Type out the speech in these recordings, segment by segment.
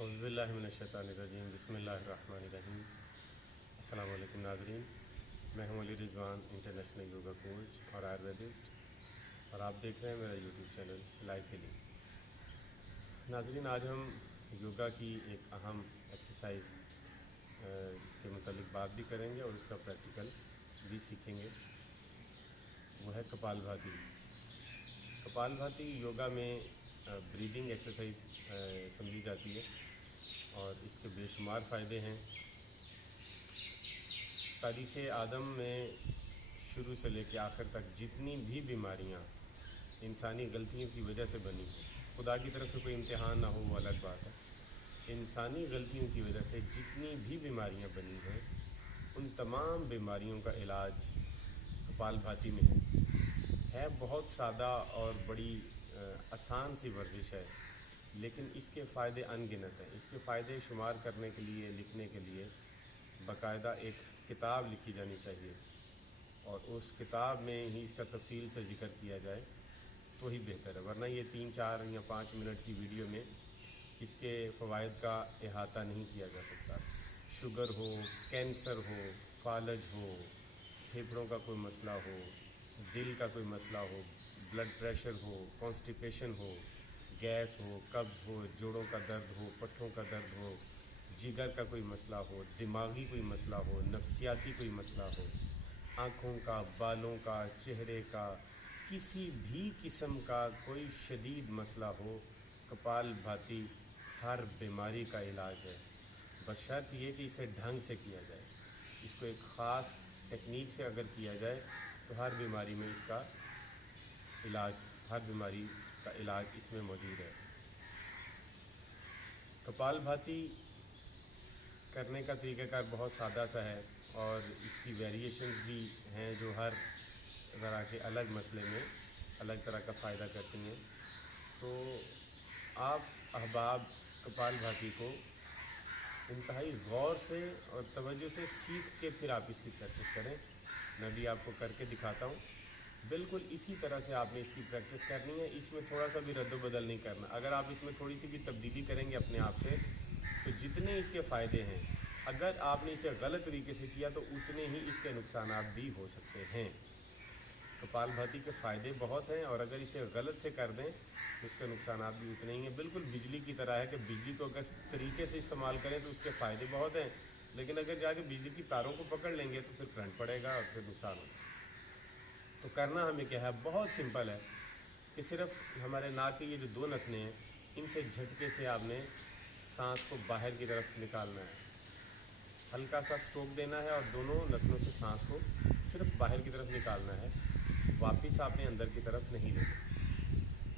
औज़ुबिल्लाहिमिनश्शैतानिर्रजीम बिस्मिल्लाहिर्रहमानिर्रहीम। अस्सलाम वालेकुम नाज़रीन, मैं हूं Ali Rizwan, international yoga coach और आयुर्वेदिस्ट, और आप देख रहे हैं मेरा यूट्यूब चैनल लाइफ हीलिंग। नाज़रीन, आज हम योगा की एक अहम एक्सरसाइज के मुतालिक बात भी करेंगे और उसका प्रैक्टिकल भी सीखेंगे। वो है कपालभाति। कपालभाति योगा में ब्रीदिंग एक्सरसाइज समझी जाती है और इसके बेशुमार फ़ायदे हैं। तारीख़ आदम में शुरू से लेकर आखिर तक जितनी भी बीमारियां इंसानी गलतियों की वजह से बनी हैं, खुदा की तरफ से कोई इम्तिहान ना हो वो अलग बात है, इंसानी गलतियों की वजह से जितनी भी बीमारियां बनी हैं उन तमाम बीमारियों का इलाज कपालभाति में है। बहुत सादा और बड़ी आसान सी वर्जिश है, लेकिन इसके फ़ायदे अनगिनत हैं। इसके फ़ायदे शुमार करने के लिए, लिखने के लिए बाकायदा एक किताब लिखी जानी चाहिए और उस किताब में ही इसका तफसील से ज़िक्र किया जाए तो ही बेहतर है, वरना ये 3, 4 या 5 मिनट की वीडियो में इसके फ़वाइद का अहाता नहीं किया जा सकता। शुगर हो, कैंसर हो, फालज हो, फेफड़ों का कोई मसला हो, दिल का कोई मसला हो, ब्लड प्रेशर हो, कॉन्स्टिपेशन हो, गैस हो, कब्ज़ हो, जोड़ों का दर्द हो, पट्ठों का दर्द हो, जिगर का कोई मसला हो, दिमागी कोई मसला हो, नफ्सियाती कोई मसला हो, आँखों का, बालों का, चेहरे का, किसी भी किस्म का कोई शदीद मसला हो, कपालभाति हर बीमारी का इलाज है, बशर्त ये कि इसे ढंग से किया जाए। इसको एक ख़ास टेक्निक से अगर किया जाए तो हर बीमारी में इसका इलाज, हर बीमारी का इलाज इसमें मौजूद है। कपालभाति करने का तरीक़ाकार बहुत सादा सा है और इसकी वेरिएशंस भी हैं जो हर तरह के अलग मसले में अलग तरह का फ़ायदा करती हैं। तो आप अहबाब कपालभाति को इंतहाई गौर से और तवज्जो से सीख के फिर आप इसकी प्रैक्टिस करें। मैं भी आपको करके दिखाता हूँ। बिल्कुल इसी तरह से आपने इसकी प्रैक्टिस करनी है, इसमें थोड़ा सा भी रद्द-बदल नहीं करना। अगर आप इसमें थोड़ी सी भी तब्दीली करेंगे अपने आप से तो जितने इसके फ़ायदे हैं, अगर आपने इसे गलत तरीके से किया तो उतने ही इसके नुकसानात भी हो सकते हैं। कपालभाति के फ़ायदे बहुत हैं और अगर इसे गलत से कर दें तो इसके नुकसानात भी उतने ही हैं। बिल्कुल बिजली की तरह है कि बिजली को अगर तरीके से इस्तेमाल करें तो उसके फ़ायदे बहुत हैं, लेकिन अगर जाके बिजली की तारों को पकड़ लेंगे तो फिर करंट पड़ेगा और फिर नुकसान होगा। तो करना हमें क्या है, बहुत सिंपल है कि सिर्फ हमारे नाक के ये जो 2 नथने हैं, इनसे झटके से आपने सांस को बाहर की तरफ निकालना है। हल्का सा स्ट्रोक देना है और दोनों नथनों से सांस को सिर्फ बाहर की तरफ निकालना है, वापस आपने अंदर की तरफ नहीं लेना।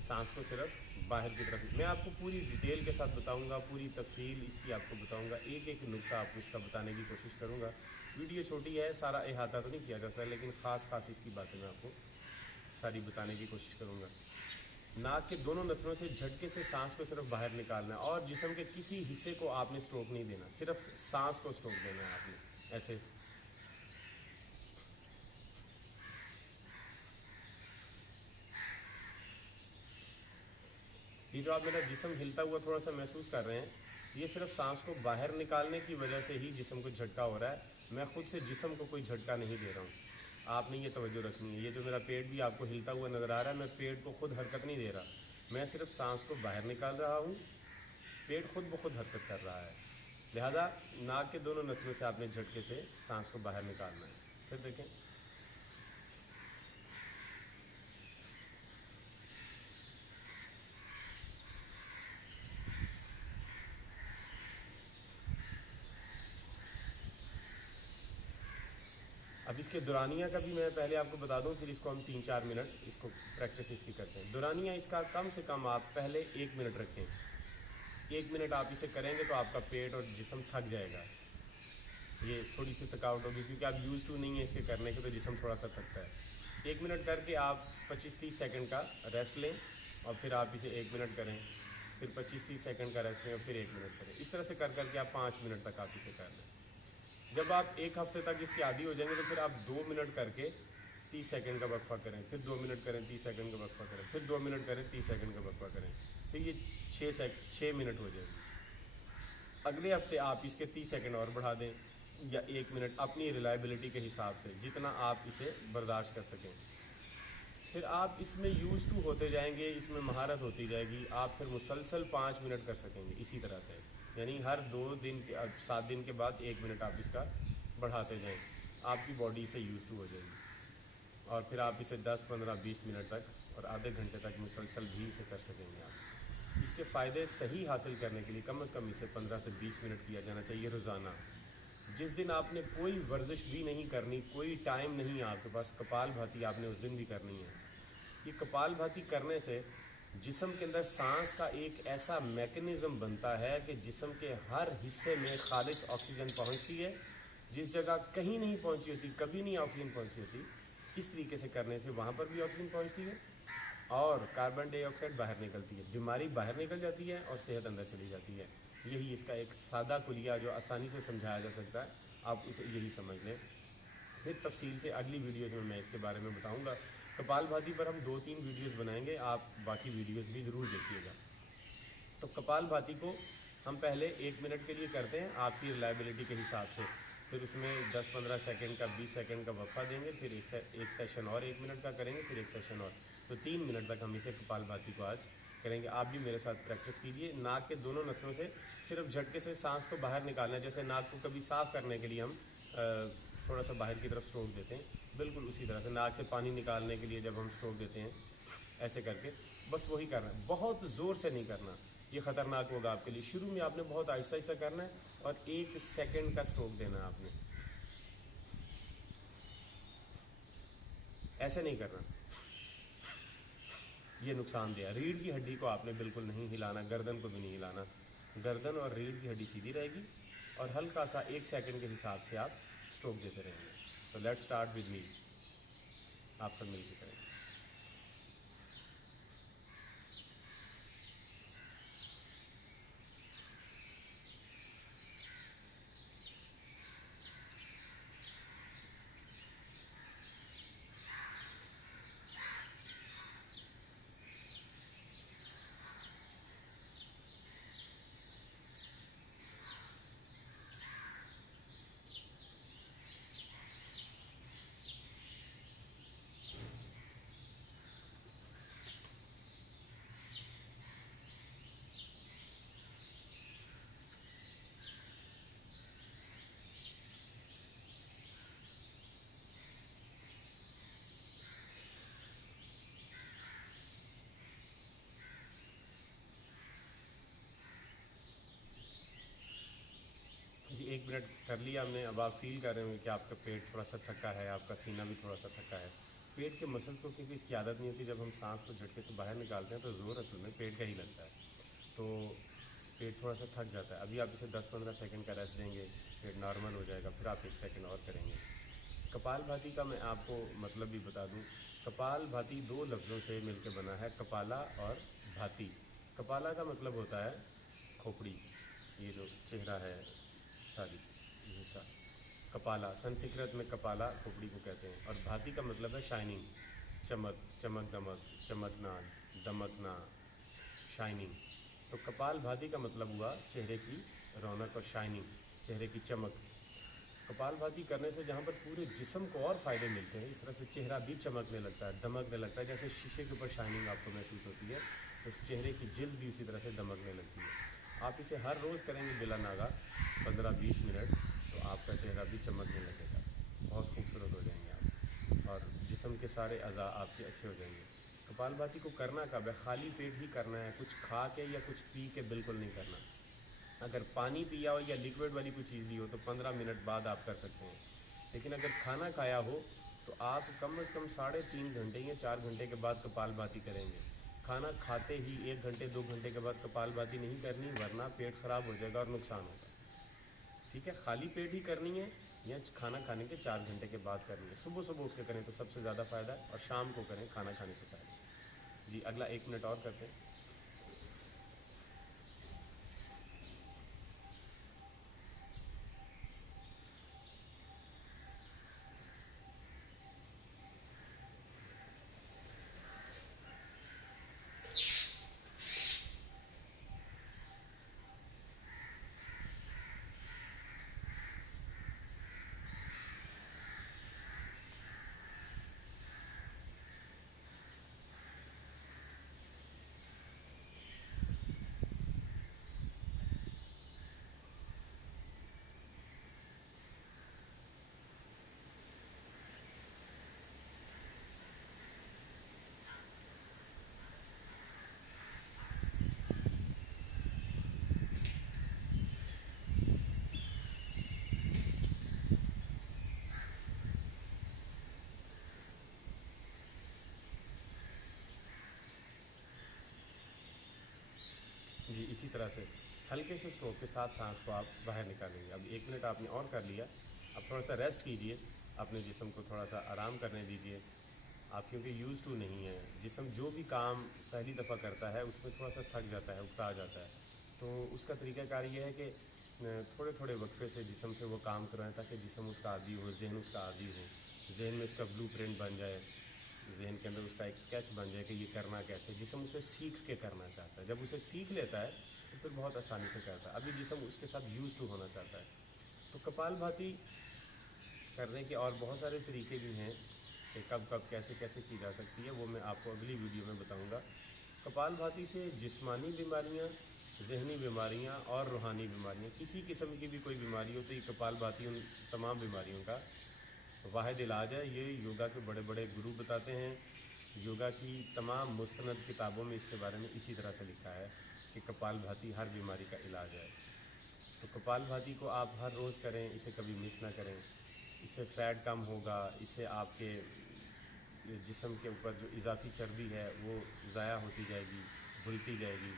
सांस को सिर्फ बाहर की तरफ। मैं आपको पूरी डिटेल के साथ बताऊंगा, पूरी तफसील इसकी आपको बताऊंगा, एक एक नुक्ता आपको इसका बताने की कोशिश करूंगा। वीडियो छोटी है, सारा अहाता तो नहीं किया जा सकता, लेकिन ख़ास इसकी बातें मैं आपको सारी बताने की कोशिश करूंगा। नाक के दोनों नथनों से झटके से सांस को सिर्फ बाहर निकालना है और जिस्म के किसी हिस्से को आपने स्ट्रोक नहीं देना, सिर्फ सांस को स्ट्रोक देना है आपने। ऐसे ये जो आप मेरा जिस्म हिलता हुआ थोड़ा सा महसूस कर रहे हैं, ये सिर्फ सांस को बाहर निकालने की वजह से ही जिस्म को झटका हो रहा है। मैं खुद से जिस्म को कोई झटका नहीं दे रहा हूँ, आपने ये तवज्जो रखनी है। ये जो मेरा पेट भी आपको हिलता हुआ नज़र आ रहा है, मैं पेट को खुद हरकत नहीं दे रहा, मैं सिर्फ सांस को बाहर निकाल रहा हूँ, पेट खुद ब खुद हरकत कर रहा है। लिहाजा नाक के दोनों नथनों से आपने झटके से सांस को बाहर निकालना है। फिर देखें, अब इसके दुरानिया का भी मैं पहले आपको बता दूं, फिर इसको हम 3-4 मिनट इसको प्रैक्टिस इसकी करते हैं। दुरानिया इसका कम से कम आप पहले 1 मिनट रखें। 1 मिनट आप इसे करेंगे तो आपका पेट और जिस्म थक जाएगा, ये थोड़ी सी थकावट होगी क्योंकि आप यूज़ टू नहीं है इसके करने के, तो जिस्म थोड़ा सा थकता है। 1 मिनट करके आप 25-30 सेकंड का रेस्ट लें और फिर आप इसे 1 मिनट करें, फिर 25-30 सेकंड का रेस्ट लें और फिर 1 मिनट करें। इस तरह से कर करके आप 5 मिनट तक आप इसे कर लें। जब आप 1 हफ्ते तक इसकी आदी हो जाएंगे तो फिर आप 2 मिनट करके 30 सेकंड का वक्फा करें, फिर 2 मिनट करें, 30 सेकंड का वक्फा करें, फिर 2 मिनट करें, 30 सेकंड का वक्फा करें, फिर ये 6 मिनट हो जाएगी। अगले हफ्ते आप इसके 30 सेकंड और बढ़ा दें या 1 मिनट, अपनी रिलायबिलिटी के हिसाब से जितना आप इसे बर्दाश्त कर सकें। फिर आप इसमें यूज़ टू होते जाएंगे, इसमें महारत होती जाएगी, आप फिर मुसलसल 5 मिनट कर सकेंगे इसी तरह से। यानी हर 7 दिन के बाद 1 मिनट आप इसका बढ़ाते जाएं, आपकी बॉडी से यूज़ टू हो जाएगी। और फिर आप इसे 10, 15, 20 मिनट तक और आधे घंटे तक मुसलसल भी इसे कर सकेंगे आप। इसके फ़ायदे सही हासिल करने के लिए कम से कम इसे 15 से 20 मिनट किया जाना चाहिए रोज़ाना। जिस दिन आपने कोई वर्जिश भी नहीं करनी, कोई टाइम नहीं है आपके पास, कपालभाति आपने उस दिन भी करनी है। ये कपालभाति करने से जिस्म के अंदर सांस का एक ऐसा मैकेनिज़्म बनता है कि जिस्म के हर हिस्से में खालिस ऑक्सीजन पहुंचती है, जिस जगह कहीं नहीं पहुंची होती, कभी नहीं ऑक्सीजन पहुंची होती, इस तरीके से करने से वहाँ पर भी ऑक्सीजन पहुँचती है और कार्बन डाइऑक्साइड बाहर निकलती है, बीमारी बाहर निकल जाती है और सेहत अंदर चली जाती है। यही इसका एक सादा कुलिया जो आसानी से समझाया जा सकता है, आप इसे यही समझ लें। फिर तफसील से अगली वीडियोज़ में मैं इसके बारे में बताऊँगा। कपालभाति पर हम 2-3 वीडियोज़ बनाएंगे, आप बाकी वीडियोज़ भी ज़रूर देखिएगा। तो कपालभाति को हम पहले 1 मिनट के लिए करते हैं आपकी रिलायबिलिटी के हिसाब से, फिर उसमें 10-15 सेकंड का, 20 सेकंड का वक्फा देंगे, फिर एक सेशन और 1 मिनट का करेंगे, फिर एक सेशन और, तो 3 मिनट तक हम इसे कपालभाति को आज करेंगे। आप भी मेरे साथ प्रैक्टिस कीजिए। नाक के दोनों नथनों से सिर्फ झटके से सांस को बाहर निकालना है, जैसे नाक को कभी साफ़ करने के लिए हम थोड़ा सा बाहर की तरफ स्ट्रोक देते हैं, बिल्कुल उसी तरह से नाक से पानी निकालने के लिए जब हम स्ट्रोक देते हैं ऐसे करके, बस वही करना है, बहुत ज़ोर से नहीं करना, ये ख़तरनाक होगा आपके लिए। शुरू में आपने बहुत आहिस्ता आहिस्ता करना है और 1 सेकंड का स्ट्रोक देना है आपने, ऐसे नहीं करना, ये नुकसानदेह है। रीढ़ की हड्डी को आपने बिल्कुल नहीं हिलाना, गर्दन को भी नहीं हिलाना, गर्दन और रीढ़ की हड्डी सीधी रहेगी और हल्का सा 1 सेकंड के हिसाब से आप स्ट्रोक देते रहेंगे। तो लेट्स स्टार्ट विद मी, आप सब मिलकर करें। जी 1 मिनट कर लिया हमने। अब आप फील कर रहे होंगे कि आपका पेट थोड़ा सा थका है, आपका सीना भी थोड़ा सा थका है। पेट के मसल्स को क्योंकि इसकी आदत नहीं होती, जब हम सांस को झटके से बाहर निकालते हैं तो ज़ोर असल में पेट का ही लगता है, तो पेट थोड़ा सा थक जाता है। अभी आप इसे 10-15 सेकंड का रेस्ट देंगे, पेट नॉर्मल हो जाएगा, फिर आप 1 सेकंड और करेंगे। कपालभाति का मैं आपको मतलब भी बता दूं, कपालभाति 2 लफ्ज़ों से मिलकर बना है, कपाला और भाति। कपाला का मतलब होता है खोपड़ी, ये जो चेहरा है सारी हिस्सा, कपाला संस्कृत में कपाला खोपड़ी को कहते हैं, और भाति का मतलब है शाइनिंग, चमक, चमक दमक, चमकना, दमकना, शाइनिंग। तो कपाल भाति का मतलब हुआ चेहरे की रौनक और शाइनिंग, चेहरे की चमक। कपाल भाति करने से जहाँ पर पूरे जिस्म को और फ़ायदे मिलते हैं, इस तरह से चेहरा भी चमकने लगता है, दमकने लगता है, जैसे शीशे के ऊपर शाइनिंग आपको महसूस होती है, तो उस चेहरे की जिल्द भी उसी तरह से दमकने लगती है। आप इसे हर रोज़ करेंगे बिला नागा 15-20 मिनट, तो आपका चेहरा भी चमकने लगेगा, बहुत खूबसूरत हो जाएंगे आप और जिस्म के सारे अज़ा आपके अच्छे हो जाएंगे। कपालभाति को करना कब है? खाली पेट ही करना है, कुछ खा के या कुछ पी के बिल्कुल नहीं करना। अगर पानी पिया हो या लिक्विड वाली कोई चीज़ ली हो तो 15 मिनट बाद आप कर सकते हैं, लेकिन अगर खाना खाया हो तो आप कम से कम 3.5 घंटे या 4 घंटे के बाद कपालभाति करेंगे। खाना खाते ही 1 घंटे 2 घंटे के बाद कपालभाति नहीं करनी, वरना पेट ख़राब हो जाएगा और नुकसान होगा। ठीक है, खाली पेट ही करनी है या खाना खाने के 4 घंटे के बाद करनी है। सुबह सुबह उठ के करें तो सबसे ज़्यादा फ़ायदा है, और शाम को करें खाना खाने से पहले। जी अगला 1 मिनट और करते हैं। जी, इसी तरह से हल्के से स्ट्रोक के साथ सांस को आप बाहर निकालेंगे। अब 1 मिनट आपने और कर लिया, अब थोड़ा सा रेस्ट कीजिए, अपने जिस्म को थोड़ा सा आराम करने दीजिए। आप क्योंकि यूज़ टू नहीं है, जिस्म जो भी काम पहली दफ़ा करता है उसमें थोड़ा सा थक जाता है, उकता जाता है। तो उसका तरीक़ाकार ये है कि थोड़े थोड़े वक्फे से जिस्म से वो काम करवाएं, ताकि जिस्म उसका आदी हो, जहन उसका आदी हो, जहन में उसका ब्लूप्रिंट बन जाए, जहन के अंदर उसका एक स्केच बन जाए कि ये करना कैसे। जिस्म उसे सीख के करना चाहता है, जब उसे सीख लेता है तो फिर बहुत आसानी से करता है। अभी जिस्म उसके साथ यूज़ टू होना चाहता है। तो कपालभाति करने के और बहुत सारे तरीके भी हैं कि कब कब कैसे कैसे की जा सकती है, वो मैं आपको अगली वीडियो में बताऊंगा। कपालभाति से जिस्मानी बीमारियां, जहनी बीमारियां और रूहानी बीमारियां, किसी किस्म की भी कोई बीमारी हो तो ये कपालभाति उन तमाम बीमारियों का वाहिद इलाज है। ये योगा के बड़े बड़े गुरु बताते हैं। योगा की तमाम मुस्तनद किताबों में इसके बारे में इसी तरह से लिखा है कि कपालभाति हर बीमारी का इलाज है। तो कपालभाति को आप हर रोज़ करें, इसे कभी मिस ना करें। इससे फ़ैट कम होगा, इससे आपके जिस्म के ऊपर जो इजाफी चर्बी है वो ज़ाया होती जाएगी, धुलती जाएगी।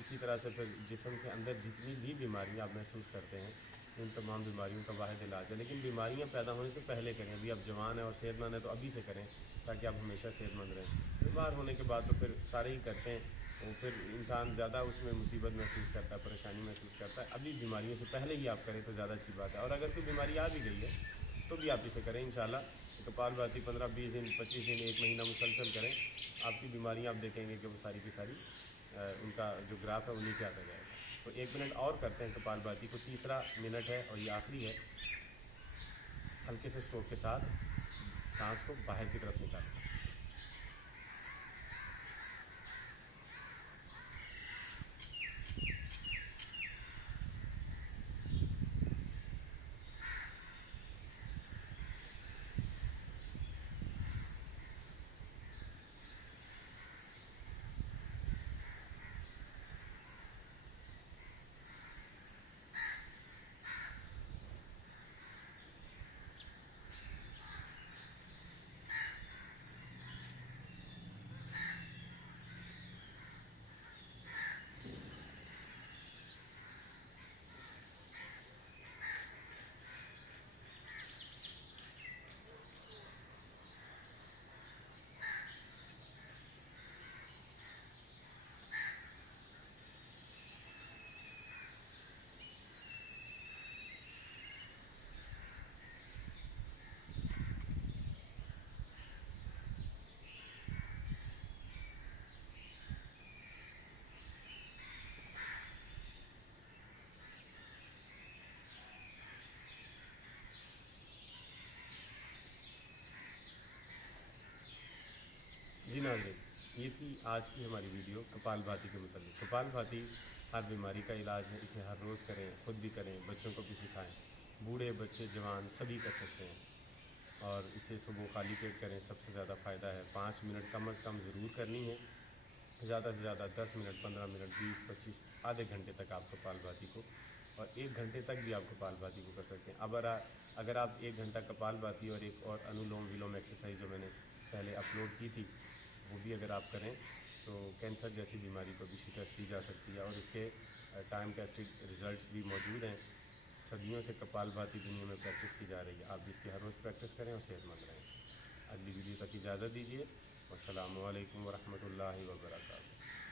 इसी तरह से फिर जिस्म के अंदर जितनी भी बीमारियां आप महसूस करते हैं, उन तमाम बीमारियों का वाहिद इलाज है। लेकिन बीमारियां पैदा होने से पहले करें। अभी आप जवान हैं और सेहतमंद हैं तो अभी से करें, ताकि आप हमेशा सेहतमंद रहें। बीमार होने के बाद तो फिर सारे ही करते हैं, तो फिर इंसान ज़्यादा उसमें मुसीबत महसूस करता है, परेशानी महसूस करता है। अभी बीमारियों से पहले ही आप करें तो ज़्यादा अच्छी बात है। और अगर कोई बीमारी आ भी गई है तो भी आप इसे करें इंशाल्लाह। कपालभाति 15-20 दिन, 25 दिन, 1 महीना मुसलसल करें, आपकी बीमारियां आप देखेंगे कि वो सारी की सारी उनका जो ग्राफ है वो नीचे आता जाएगा। तो 1 मिनट और करते हैं कपालभाति को, तीसरा मिनट है और ये आखिरी है। हल्के से स्ट्रोक के साथ सांस को बाहर की तरफ निकालें। जी नाज़रीन, ये थी आज की हमारी वीडियो कपालभाति के मतलब। कपालभाति हर बीमारी का इलाज है। इसे हर रोज़ करें, ख़ुद भी करें, बच्चों को भी सिखाएं। बूढ़े, बच्चे, जवान सभी कर सकते हैं। और इसे सुबह खाली पेट करें, सबसे ज़्यादा फ़ायदा है। 5 मिनट कम अज़ कम ज़रूर करनी है, ज़्यादा से ज़्यादा 10 मिनट, 15 मिनट, 20, 25, आधे घंटे तक आप कपालभाति को, और 1 घंटे तक भी आप कपालभाति को कर सकते हैं। अब अगर आप 1 घंटा कपालभाति और एक और अनुलोम विलोम एक्सरसाइज जो मैंने पहले अपलोड की थी वो भी अगर आप करें तो कैंसर जैसी बीमारी को भी शिकस्त दी जा सकती है। और इसके टाइम टेस्टेड रिज़ल्ट्स भी मौजूद हैं। सदियों से कपालभाति दुनिया में प्रैक्टिस की जा रही है। आप इसकी हर रोज़ प्रैक्टिस करें और सेहतमंद रहें। अगली वीडियो तक इजाज़त दीजिए। अस्सलामु अलैकुम वरहमतुल्लाहि वबरकातुहू।